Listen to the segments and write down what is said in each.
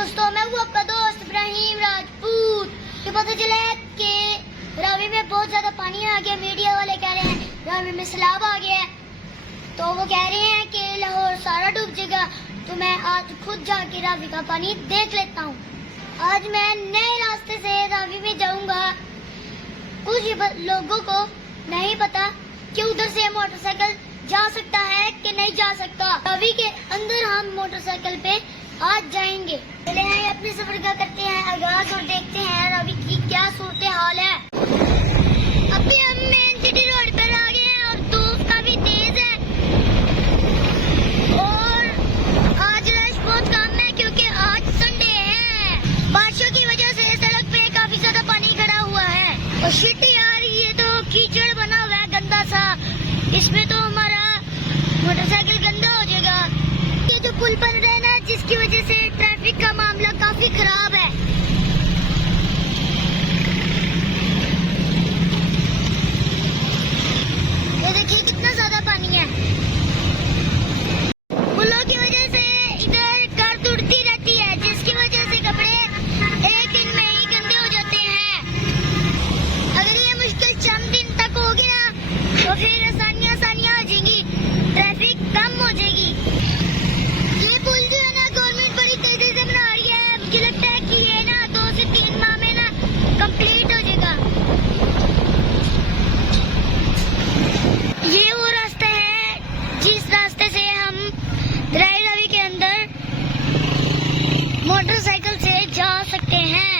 दोस्तों, मैं हूँ आपका दोस्त इब्राहिम राजपूत। ये पता चला है कि रावी में बहुत ज्यादा पानी आ गया। मीडिया वाले कह रहे हैं रावी में सैलाब आ गया है, तो वो कह रहे हैं कि लाहौर सारा डूब जाएगा। तो मैं आज खुद जाके रावी का पानी देख लेता हूँ। आज मैं नए रास्ते से रावी में जाऊंगा। कुछ लोगों को नहीं पता कि उधर से मोटरसाइकिल जा सकता है कि नहीं जा सकता। रावी के अंदर हम मोटरसाइकिल पे आज जाएंगे। चले आए अपने सफर का करते हैं आगाज और देखते हैं रावी की क्या सूरत हाल है। अभी हम मेन सिटी रोड पर आ गए हैं और धूप काफी तेज है और आज रश बहुत कम है क्योंकि आज संडे है। बारिशों की वजह से सड़क पे काफी ज्यादा पानी खड़ा हुआ है और शिट यार, ये तो कीचड़ बना हुआ है गंदा सा। इसमें तो हमारा मोटरसाइकिल गंदा हो जाएगा। ये जो पुल बन रहा है ना, जिसकी वजह से ट्रैफिक का मामला काफी खराब है। ये देखिए कितना ज्यादा पानी है। पुलों की वजह से इधर गर्द उड़ती रहती है, जिसकी वजह से कपड़े एक दिन में ही गंदे हो जाते हैं। अगर ये मुश्किल चंद दिन तक होगी ना, तो फिर आसानियां आ जाएंगी, ट्रैफिक कम हो जाएगी। ये पुल जो है ना, गवर्नमेंट बड़ी तेजी से बना रही है। मुझे लगता है कि ये ना 2 से 3 माह में ना कंप्लीट हो जाएगा। ये वो रास्ता है जिस रास्ते से हम रावी के अंदर मोटरसाइकिल से जा सकते हैं।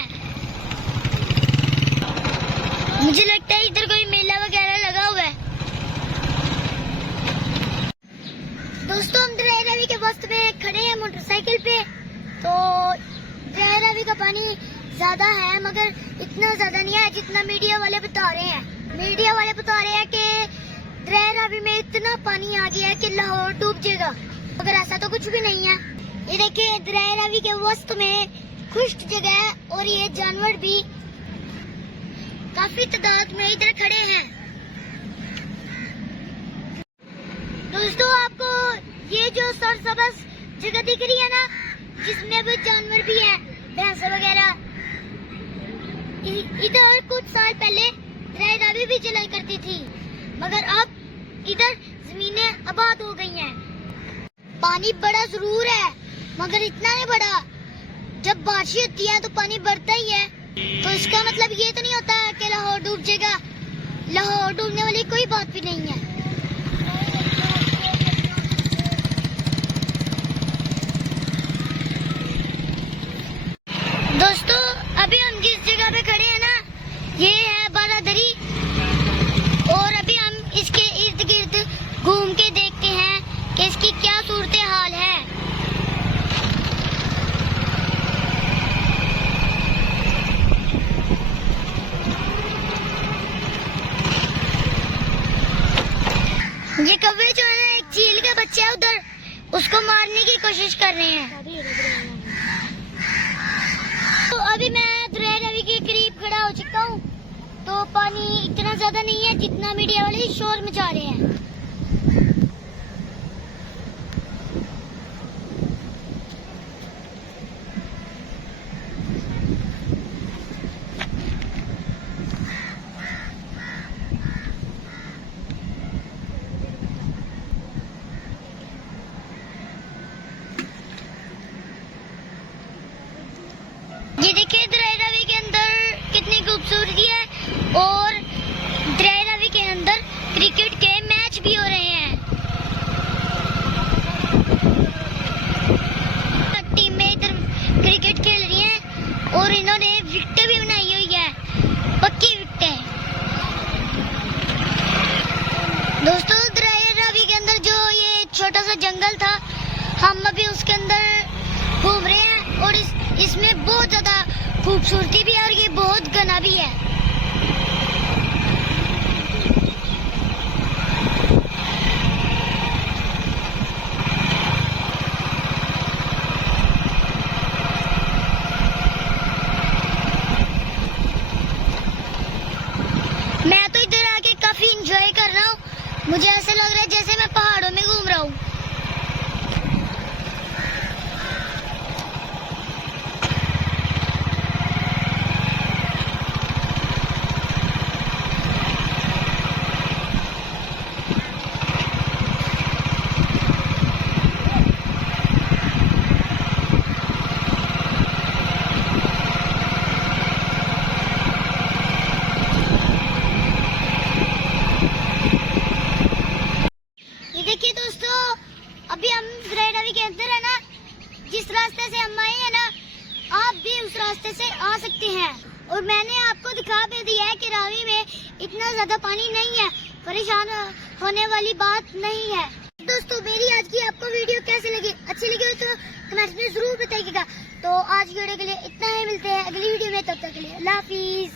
मुझे लगता है इधर कोई मेला वगैरह लगा हुआ है। दोस्तों, हम रावी के वस्त में खड़े हैं मोटरसाइकिल पे। तो रावी का पानी ज्यादा है, मगर इतना ज्यादा नहीं है जितना मीडिया वाले बता रहे हैं। मीडिया वाले बता रहे हैं कि रावी में इतना पानी आ गया है कि लाहौर डूब जाएगा, मगर ऐसा तो कुछ भी नहीं है। ये देखिए रावी के वस्त में खुश्क जगह है और ये जानवर भी काफी तादाद में इधर खड़े हैं। दोस्तों, आपको ये जो सरसब्ज जगह दिख रही है ना, जिसमें अभी जानवर भी है, भैंस वगैरह, इधर कुछ साल पहले रावी भी चलाई करती थी, मगर अब इधर जमीनें आबाद हो गई हैं। पानी बड़ा जरूर है, मगर इतना नहीं बड़ा। जब बारिश होती है तो पानी बढ़ता ही है, तो इसका मतलब ये तो नहीं होता कि लाहौर डूब जाएगा। लाहौर डूबने वाली कोई बात भी नहीं है। दोस्तों, अभी हम जिस जगह पे खड़े हैं ना, ये है बारादरी और अभी हम इसके इर्द गिर्द घूम के देखते हैं कि इसकी क्या सूरत हाल है। ये कौवे जो है, एक चील का बच्चा है उधर, उसको मारने की कोशिश कर रहे हैं। तो अभी मैं रावी के करीब खड़ा हो चुका हूँ। तो पानी इतना ज्यादा नहीं है जितना मीडिया वाले शोर मचा रहे हैं। ये देखिए रावी के अंदर कितनी खूबसूरती है और रावी के अंदर क्रिकेट के मैच भी हो रहे हैं। टीमें इधर क्रिकेट खेल रही हैं और इन्होंने विकेटें भी बनाई हुई है, पक्की विकेटें। दोस्तों, रावी के अंदर जो ये छोटा सा जंगल था, हम अभी उसके अंदर घूम रहे हैं और इसमें बहुत ज्यादा खूबसूरती भी है और ये बहुत घना भी है। मैं तो इधर आके काफी एंजॉय कर रहा हूँ। मुझे ऐसा लग रहा है जैसे मैं पहाड़ों में घूम रहा हूँ। हम आए हैं ना, आप भी उस रास्ते से आ सकते हैं। और मैंने आपको दिखा भी दिया है कि रावी में इतना ज्यादा पानी नहीं है, परेशान होने वाली बात नहीं है। दोस्तों मेरी आज की आपको वीडियो कैसी लगी, अच्छी लगी हो तो कमेंट्स में जरूर बताइएगा। तो आज की वीडियो के लिए इतना ही, मिलते हैं अगली वीडियो में, तब तक के लिए अल्लाह हाफिज।